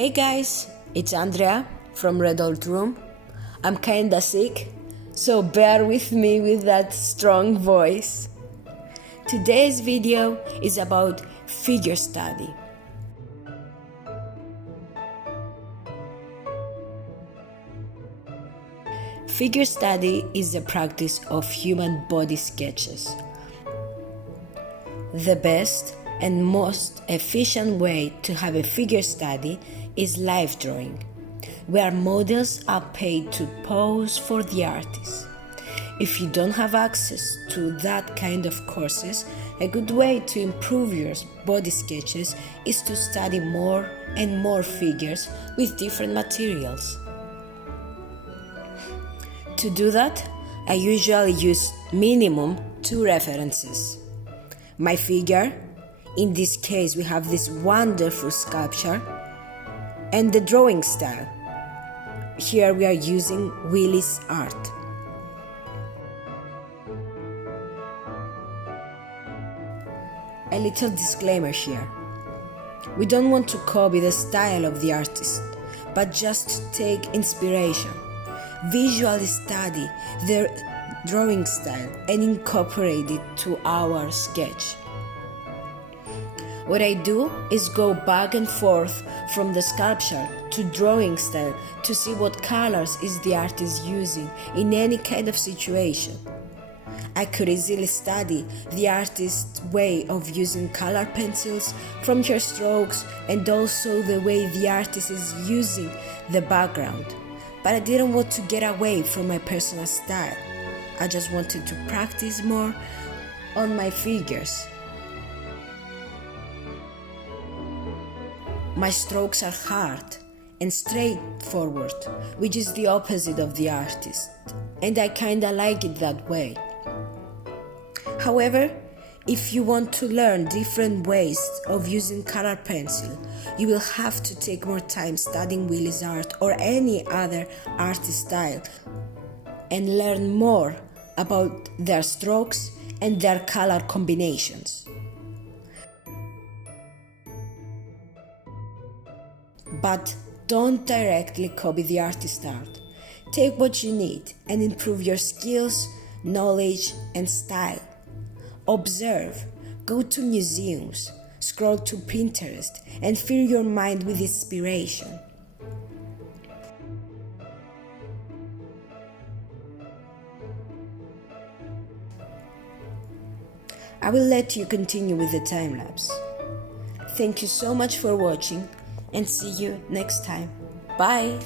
Hey guys, it's Andrea from Red Old Room. I'm kinda sick, so bear with me with that strong voice. Today's video is about figure study. Figure study is the practice of human body sketches. The best and most efficient way to have a figure study is live drawing, where models are paid to pose for the artist. If you don't have access to that kind of courses, a good way to improve your body sketches is to study more and more figures with different materials. To do that, I usually use minimum 2 references. My figure, in this case we have this wonderful sculpture, and the drawing style. Here we are using Willy's art. A little disclaimer here. We don't want to copy the style of the artist, but just take inspiration. Visually study their drawing style and incorporate it to our sketch. What I do is go back and forth from the sculpture to drawing style to see what colors is the artist using in any kind of situation. I could easily study the artist's way of using color pencils from her strokes and also the way the artist is using the background. But I didn't want to get away from my personal style. I just wanted to practice more on my figures. My strokes are hard and straightforward, which is the opposite of the artist, and I kinda like it that way. However, if you want to learn different ways of using color pencil, you will have to take more time studying Willy's art or any other artist style and learn more about their strokes and their color combinations. But don't directly copy the artist's art. Take what you need and improve your skills, knowledge, and style. Observe, go to museums, scroll to Pinterest, and fill your mind with inspiration. I will let you continue with the time lapse. Thank you so much for watching and see you next time. Bye!